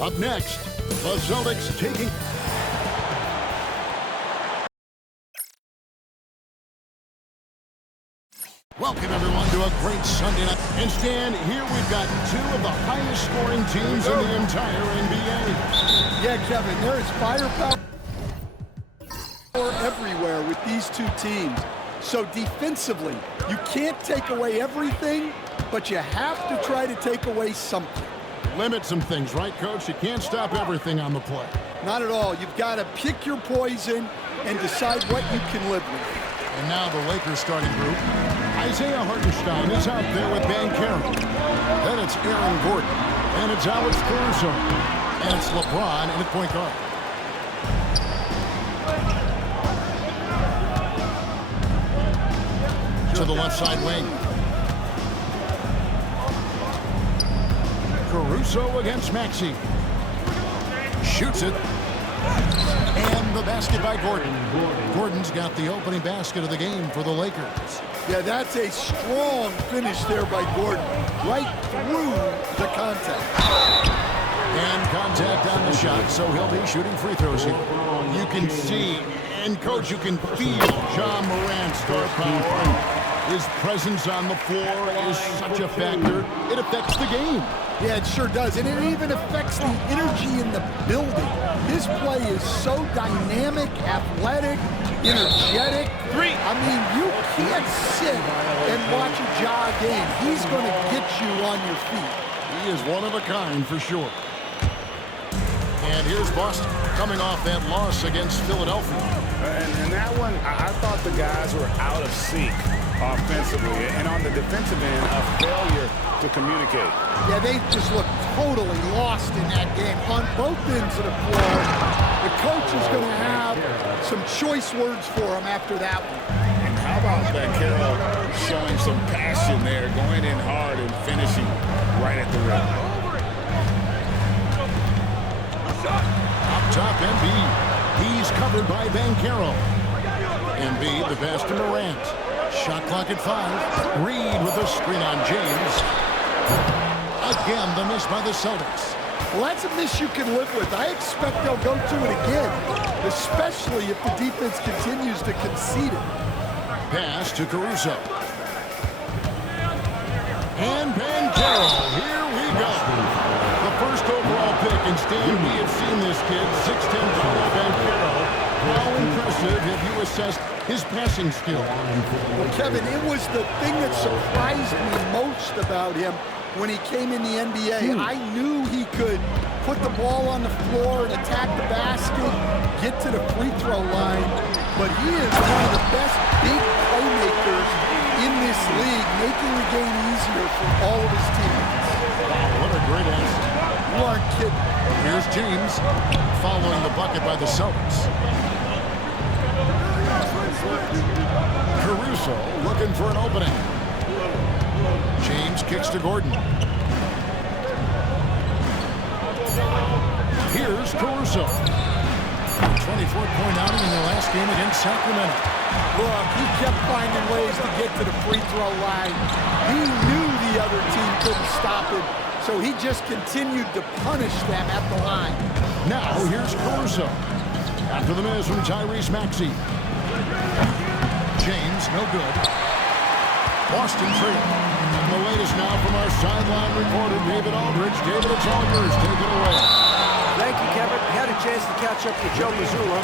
Up next, the Celtics taking... Welcome, everyone, to a great Sunday night. And Stan, here we've got two of the highest scoring teams in the entire NBA. Yeah, Kevin, there is firepower everywhere with these two teams. So defensively, you can't take away everything, but you have to try to take away something. Limit some things, right, Coach? You can't stop everything on the play. Not at all. You've got to pick your poison and decide what you can live with. And now the Lakers starting group. Isaiah Hartenstein is out there with Banchero. Then it's Aaron Gordon. And it's Alex Caruso. And it's LeBron in at point guard. To the left side wing. Caruso against Maxey. Shoots it. And the basket by Gordon. Gordon's got the opening basket of the game for the Lakers. Yeah, that's a strong finish there by Gordon. Right through the contact. And contact on the shot, so he'll be shooting free throws here. You can see, and Coach, you can feel Ja Morant's star power. His presence on the floor is such a factor. It affects the game. Yeah, it sure does. And it even affects the energy in the building. His play is so dynamic, athletic, energetic. I mean, you can't sit and watch a Ja game. He's going to get you on your feet. He is one of a kind for sure. And here's Boston coming off that loss against Philadelphia. And that one, I thought the guys were out of sync offensively. And on the defensive end, a failure to communicate. Yeah, they just looked totally lost in that game on both ends of the floor. The coach is going to have some choice words for him after that one. And how about Banchero showing some passion there, going in hard and finishing right at the rim. Up top, Embiid. He's covered by Banchero. Embiid, the pass to Morant. Shot clock at 5. Reed with a screen on James. Again, the miss by the Celtics. Well, that's a miss you can live with. I expect they'll go to it again, especially if the defense continues to concede it. Pass to Caruso. And Banchero. Here we go. The first overall pick, and Stan, we have seen this kid, 6'10" Paolo Banchero. How impressive have you assessed his passing skill? Well, Kevin, it was the thing that surprised me most about him when he came in the NBA. I knew he could put the ball on the floor and attack the basket, get to the free throw line, but he is one of the best big playmakers in this league, making the game easier for all of his teammates. Wow, what a great answer. You aren't kidding. Here's James following the bucket by the Celtics. Caruso looking for an opening. James kicks to Gordon. Here's Caruso. 24-point outing in their last game against Sacramento. Look, he kept finding ways to get to the free throw line. He knew the other team couldn't stop him, so he just continued to punish them at the line. Now here's Caruso. After the miss from Tyrese Maxey. James, no good. Boston trail. And the latest now from our sideline reporter, David Aldridge. David, it's all yours. Take it away. Thank you, Kevin. I had a chance to catch up with Joe Mazzulla,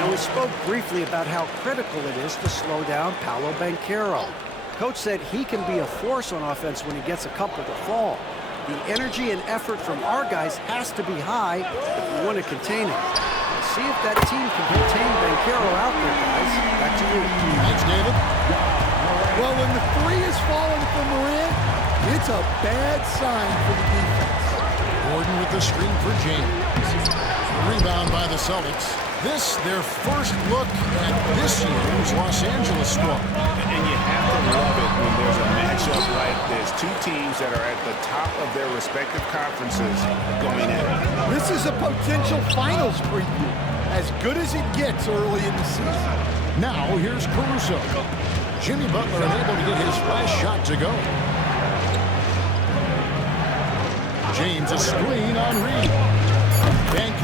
and we spoke briefly about how critical it is to slow down Paolo Banchero. Coach said he can be a force on offense when he gets a couple to fall. The energy and effort from our guys has to be high if we want to contain him. See if that team can contain Banchero out there, guys. Back to you. Thanks, David. Well, when the three is falling for Morant, it's a bad sign for the defense. Gordon with the screen for James. Rebound by the Celtics. This, their first look at this year's Los Angeles squad. And you have to love it when there's a matchup like this. Two teams that are at the top of their respective conferences going at it. This is a potential finals preview, as good as it gets early in the season. Now, here's Caruso. Jimmy Butler unable to get his last shot to go. James a screen on Reed.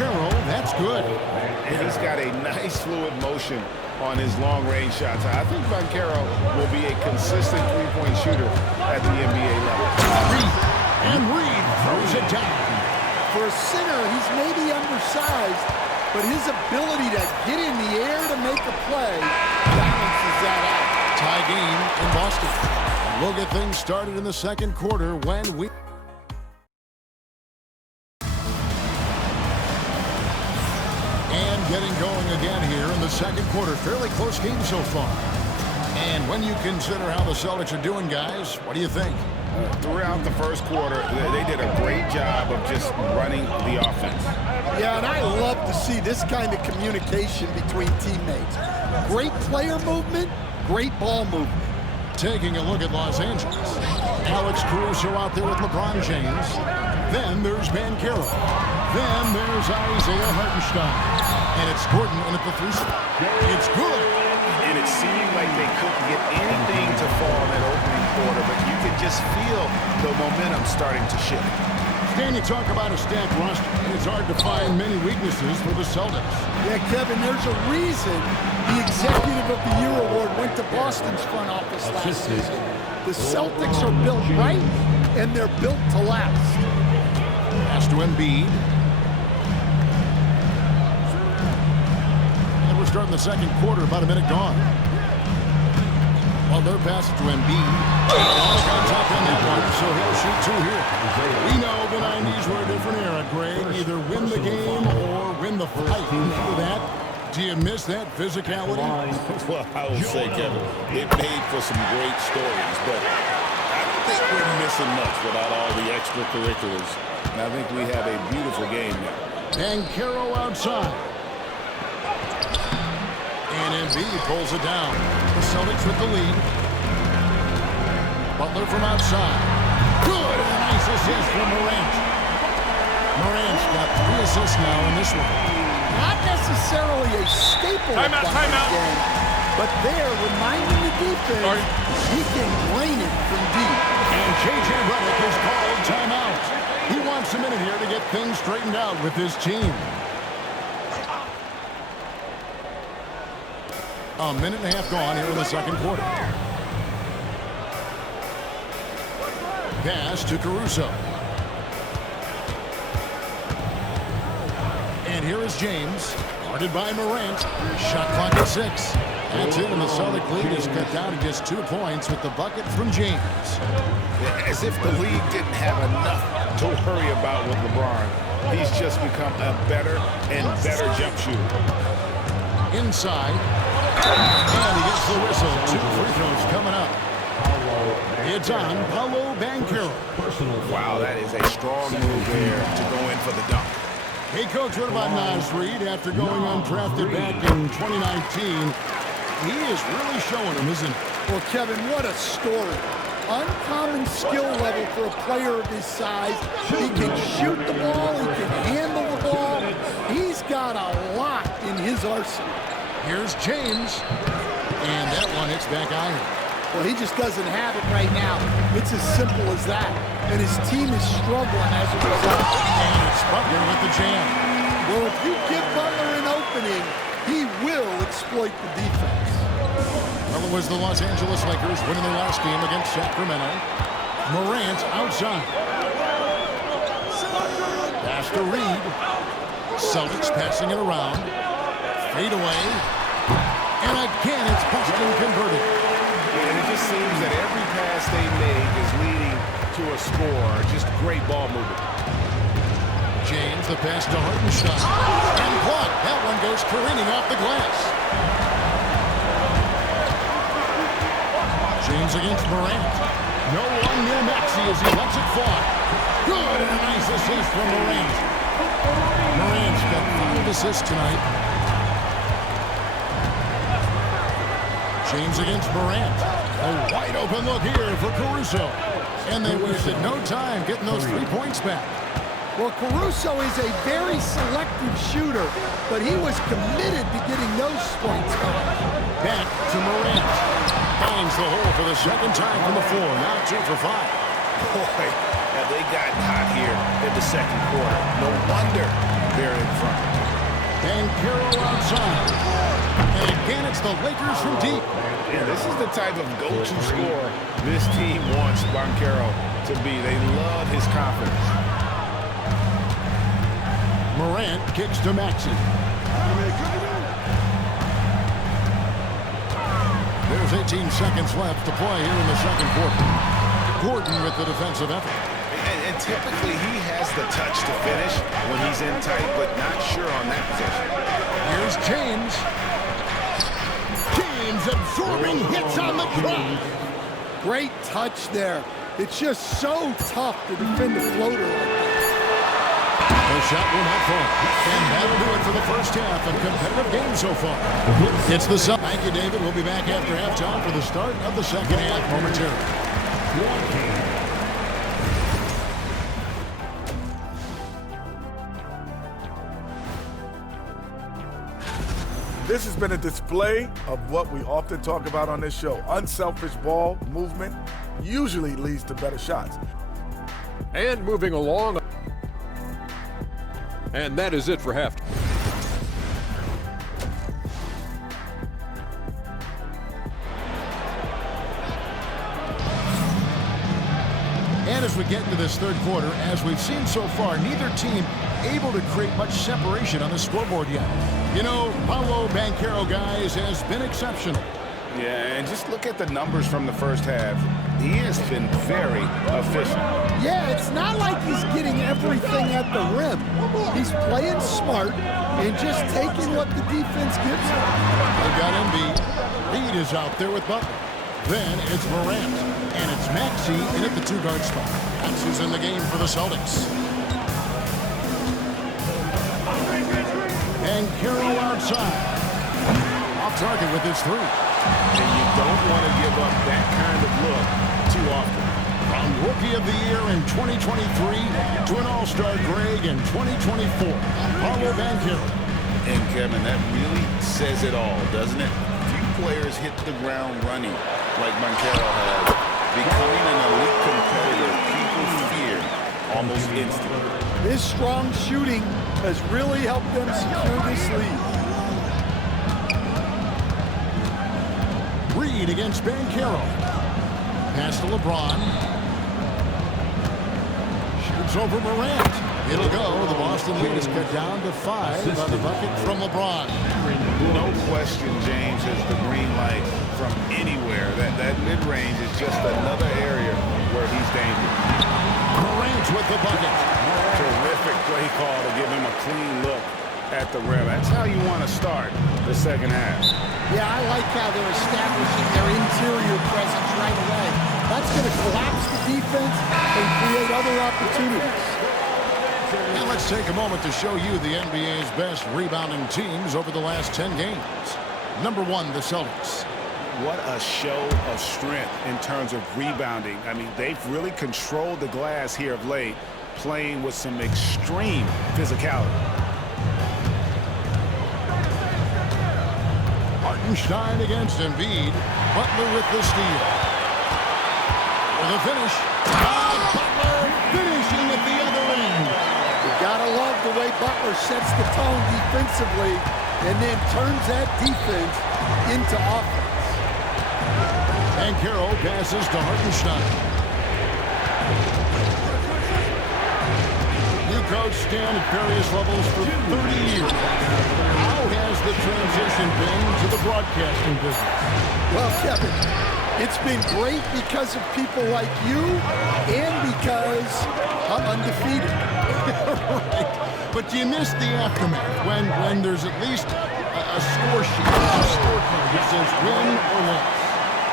Banchero, that's good. And he's got a nice fluid motion on his long-range shots. I think Banchero will be a consistent three-point shooter at the NBA level. Reed throws it down. For a center, he's maybe undersized, but his ability to get in the air to make a play balances that out. Tie game in Boston. We'll get things started in the second quarter when we... And getting going again here in the second quarter. Fairly close game so far. And when you consider how the Celtics are doing, guys, what do you think? Throughout the first quarter, they did a great job of just running the offense. Yeah, and I love to see this kind of communication between teammates. Great player movement, great ball movement. Taking a look at Los Angeles. Alex Caruso out there with LeBron James. Then there's Banchero. Then there's Isaiah Hartenstein. And it's Gordon in at the three spot. It's good. And it seemed like they couldn't get anything to fall in that opening quarter, but you can just feel the momentum starting to shift. Stan, you talk about a stacked roster, and it's hard to find many weaknesses for the Celtics. Yeah, Kevin, there's a reason the Executive of the Year award went to Boston's front office last season. The Celtics are built right, and they're built to last. Pass to Embiid. And we're starting the second quarter, about a minute gone. Butler passes to Embiid. On top on that one, so he'll shoot two here. We know the 90s were a different era, Greg. Either win the game or win the fight. Remember that? Do you miss that physicality? Well, I will say, Kevin, it made for some great stories, but I don't think we're missing much without all the extracurriculars. And I think we have a beautiful game now. Banchero outside. And Embiid pulls it down. The Celtics with the lead. Butler from outside. Good, and a nice assist from Morant. Morant's got 3 assists now in this one. Not necessarily a staple of the game, but they're reminding the defense he can drain it from deep. And J.J. Redick is called timeout. He wants a minute here to get things straightened out with his team. A minute and a half gone here in the second quarter. Pass to Caruso. And here is James, guarded by Morant. Shot clock at 6. That's it, and the Celtic lead is cut down to just 2 points with the bucket from James. As if the league didn't have enough to worry about with LeBron. He's just become a better and better jump shooter. Inside. And he gets the whistle. 2 free throws coming up. It's on Paolo Banchero. Wow, that is a strong move there to go in for the dunk. Hey, Coach, what about Naz Reid after going undrafted back in 2019? He is really showing him, isn't he? Well, Kevin, what a story. Uncommon skill level for a player of his size. He can shoot the ball. He can handle the ball. He's got a lot in his arsenal. Here's James. And that one hits back iron. Well, he just doesn't have it right now. It's as simple as that. And his team is struggling as a result. And it's Butler with the jam. Well, if you give Butler an opening, he will exploit the defense. Well, it was the Los Angeles Lakers winning their last game against Sacramento. Morant outside. Pass to Reed. Celtics passing it around. Fade away. And again, it's Boston converted. And it just seems that every pass they make is leading to a score. Just great ball movement. James, the pass to Hartenstein. And blocked. That one goes careening off the glass. James against Morant. No one near Maxey as he lets it fly. Good, and a nice assist from Morant. Morant's got 5 assists tonight. James against Morant. A wide open look here for Caruso. And they wasted no time getting those 3 points back. Well, Caruso is a very selective shooter, but he was committed to getting those points back. Back to Morant. Finds the hole for the second time from the floor. Now 2 for 5. Boy, Have they gotten hot here in the second quarter? No wonder they're in front. Banchero outside. And again, it's the Lakers from deep. Yeah, this is the type of go-to scorer this team wants Banchero to be. They love his confidence. Morant kicks to Maxey. There's 18 seconds left to play here in the second quarter. Gordon with the defensive effort. And typically he has the touch to finish when he's in tight, but not sure on that possession. Here's James. James absorbing hits on the drive. Great touch there. It's just so tough to defend a floater like that. The shot will not fall. And that'll do it for the first half. A competitive game so far. It's the Celtics. Thank you, David. We'll be back after halftime for the start of the second half momentarily. This has been a display of what we often talk about on this show. Unselfish ball movement usually leads to better shots. And moving along. And that is it for halftime. And as we get into this third quarter, as we've seen so far, neither team able to create much separation on the scoreboard yet. You know, Paolo Banchero, guys, has been exceptional. Yeah, and just look at the numbers from the first half. He has been very efficient. Yeah, it's not like he's getting everything at the rim. He's playing smart and just taking what the defense gives him. They've got Embiid. Reed is out there with Butler. Then it's Morant. And it's Maxey in at the two-guard spot. Maxey's in the game for the Celtics. And Carroll outside. Off target with his three. And you don't want to give up that kind of look too often. From Rookie of the Year in 2023 to an All-Star grade in 2024, Paolo Banchero. And Kevin, that really says it all, doesn't it? Few players hit the ground running like Banchero has, becoming an elite competitor people fear almost instantly. His strong shooting has really helped them secure this lead. Reed against Banchero. Pass to LeBron. Shoots over Morant. It'll go. The Boston lead is cut down to 5 on the bucket from LeBron. No question, James has the green light from anywhere. That mid-range is just another area where he's dangerous. Morant with the bucket. Terrific play call to give him a clean look at the rim. That's how you want to start the second half. Yeah, I like how they're establishing their interior presence right away. That's going to collapse the defense and create other opportunities. And let's take a moment to show you the NBA's best rebounding teams over the last 10 games. Number 1, the Celtics. What a show of strength in terms of rebounding. I mean, they've really controlled the glass here of late, playing with some extreme physicality. Hartenstein against Embiid. Butler with the steal. For the finish. Butler finishing at the other end. You gotta love the way Butler sets the tone defensively and then turns that defense into offense. And Carroll passes to Hartenstein. You coach Stan at various levels for 30 years. How has the transition been to the broadcasting business? Well, Kevin, it's been great because of people like you and because I'm undefeated. Right. But you miss the aftermath when there's at least a score sheet, a scorecard that says win or loss.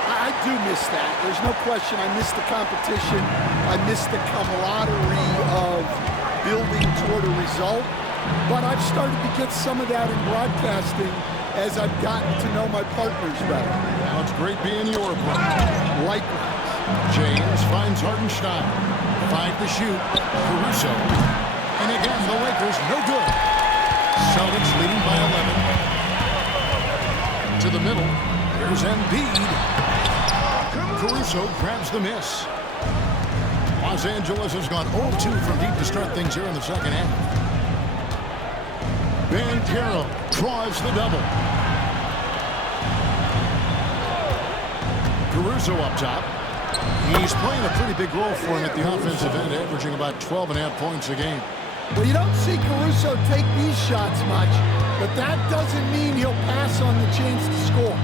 I do miss that. There's no question. I miss the competition. I miss the camaraderie of building toward a result. But I've started to get some of that in broadcasting as I've gotten to know my partners better. Now it's great being your partner. Likewise. James finds Hartenstein. 5 to shoot. Caruso. And again, the Lakers no good. Celtics leading by 11. To the middle. Here's Embiid. Caruso grabs the miss. Los Angeles has gone 0-2 from deep to start things here in the second half. Banchero draws the double. Caruso up top. He's playing a pretty big role for him at the offensive end, averaging about 12.5 points a game. Well, you don't see Caruso take these shots much, but that doesn't mean he'll pass on the chance to score.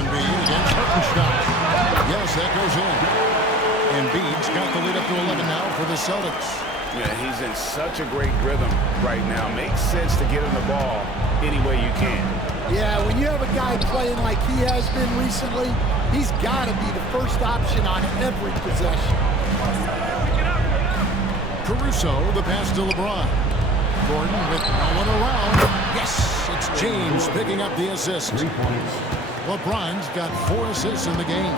Embiid against Hartenstein. Yes, that goes in. Embiid's got the lead up to 11 now for the Celtics. Yeah, he's in such a great rhythm right now. Makes sense to get him the ball any way you can. Yeah, when you have a guy playing like he has been recently, he's got to be the first option on every possession. Caruso, the pass to LeBron. Gordon with no one around. Yes, it's James picking up the assist. 3 points. LeBron's got 4 assists in the game.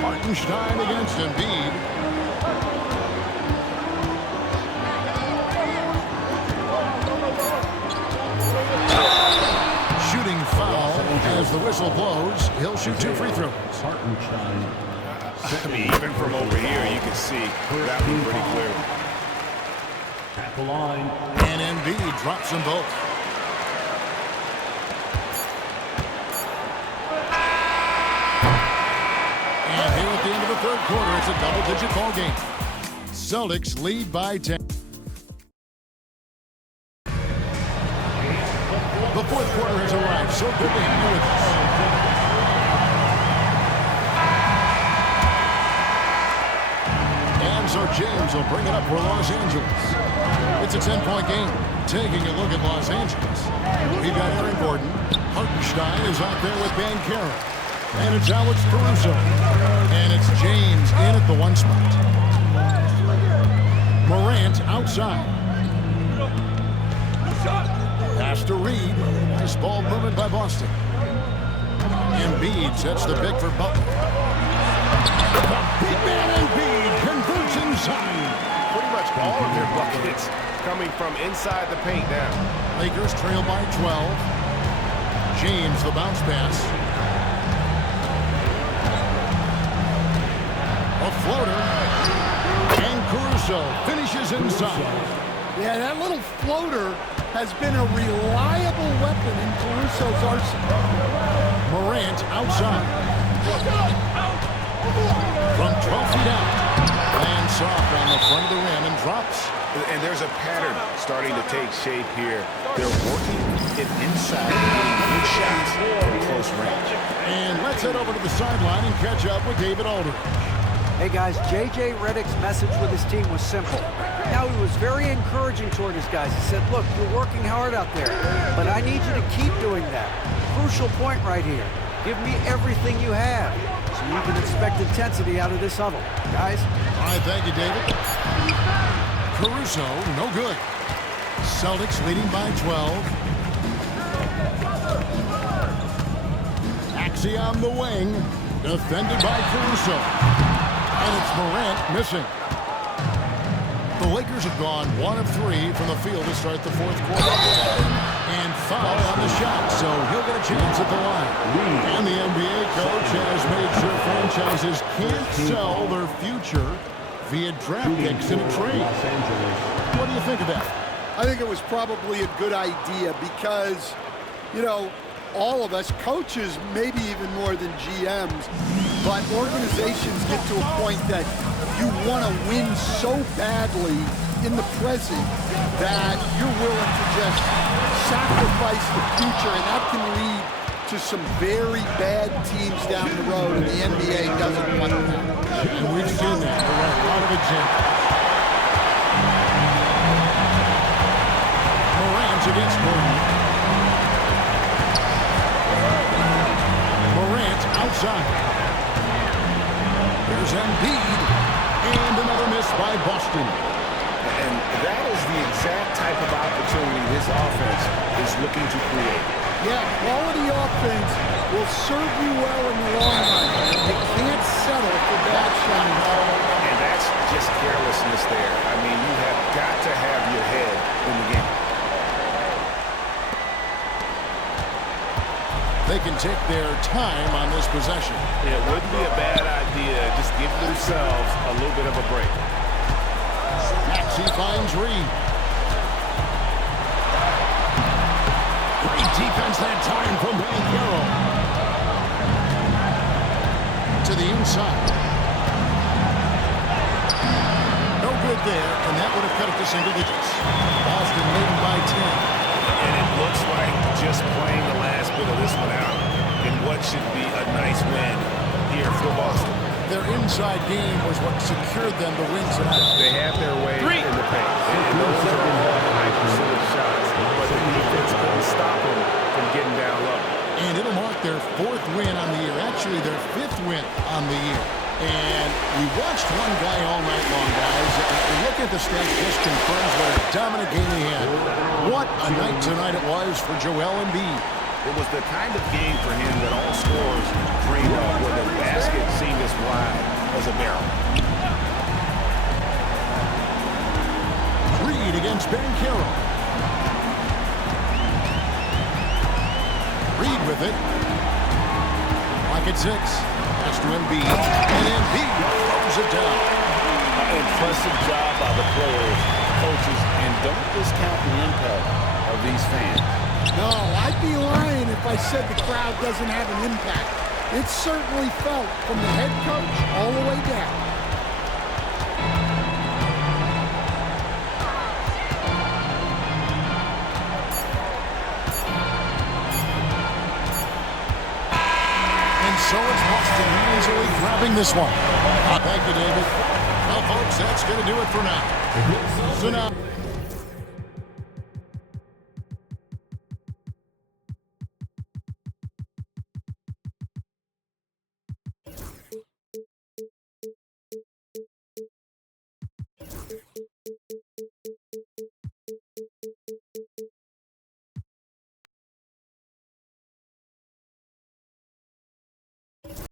Hartenstein against Embiid. Shooting foul as the whistle blows. He'll shoot 2 free throws. Hartenstein. I mean, even from over here, you can see that one pretty clearly. At the line. And Embiid drops them both. And here at the end of the third quarter, it's a double-digit ball game. Celtics lead by 10. The fourth quarter has arrived, so good to have you with us. And so James will bring it up for Los Angeles. It's a 10-point game. Taking a look at Los Angeles. We've got Aaron Gordon. Hartenstein is out there with Banchero. And it's Alex Caruso. And it's James in at the 1 spot. Morant outside. Pass to Reed. Nice ball movement by Boston. Embiid sets the pick for Butler. The big man Embiid converts inside. Pretty much all of their buckets coming from inside the paint now. Lakers trail by 12. James, the bounce pass. A floater. And Caruso finishes inside. Yeah, that little floater has been a reliable weapon in Caruso's arsenal. Morant outside. From 12 feet out. Lands soft on the front of the rim and drops. And there's a pattern starting to take shape here. They're working it inside and getting good shots from close range. And let's head over to the sideline and catch up with David Aldridge. Hey guys, J.J. Redick's message with his team was simple. Now, he was very encouraging toward his guys. He said, look, you're working hard out there, but I need you to keep doing that. Crucial point right here. Give me everything you have so you can expect intensity out of this huddle. Guys? All right, thank you, David. Caruso, no good. Celtics leading by 12. Axiom the wing, defended by Caruso. And it's Morant missing. The Lakers have gone 1 of 3 from the field to start the fourth quarter. And foul on the shot, so he'll get a chance at the line. And the NBA coach has made sure franchises can't sell their future via draft picks in a trade. What do you think of that? I think it was probably a good idea because, you know, all of us, coaches, maybe even more than GMs, but organizations get to a point that you want to win so badly in the present that you're willing to just sacrifice the future, and that can lead to some very bad teams down the road, and the NBA doesn't want that. And we've seen that. There are a lot of examples. Morant against Gordon. Morant outside. Here's Embiid. And another miss by Boston. And that is the exact type of opportunity this offense is looking to create. Yeah, quality offense will serve you well in the long run. You can't settle for bad shots. And that's just carelessness there. I mean, you have got to have your head in the game. They can take their time on this possession. It wouldn't be a bad idea. Just give themselves a little bit of a break. Maxey finds Reed. Great defense that time from Banchero. To the inside. No good there, and that would have cut it to single digits. Boston leading by 10. And it looks like just playing the last bit of this one out in what should be a nice win here for Boston. Their inside game was what secured them the win tonight. They had their way in the paint. And those are all high percentage shots. But the defense couldn't stop them from getting down low. And it'll mark their 4th win on the year. Actually, their 5th win on the year. And we watched one guy all night long, guys. And look at the stats, just confirms what a dominant game he had. What a night tonight it was for Joel Embiid. It was the kind of game for him that all scorers dream of, where the basket seemed as wide as a barrel. Reed against Banchero. Reed with it. Lock at 6. Pass to Embiid. And Embiid throws it down. Impressive job by the players, coaches, and don't discount the impact of these fans. No, I'd be lying if I said the crowd doesn't have an impact. It's certainly felt from the head coach all the way down. And so it's Boston easily grabbing this one. Thank you, David. Well, folks, that's going to do it for now. So now...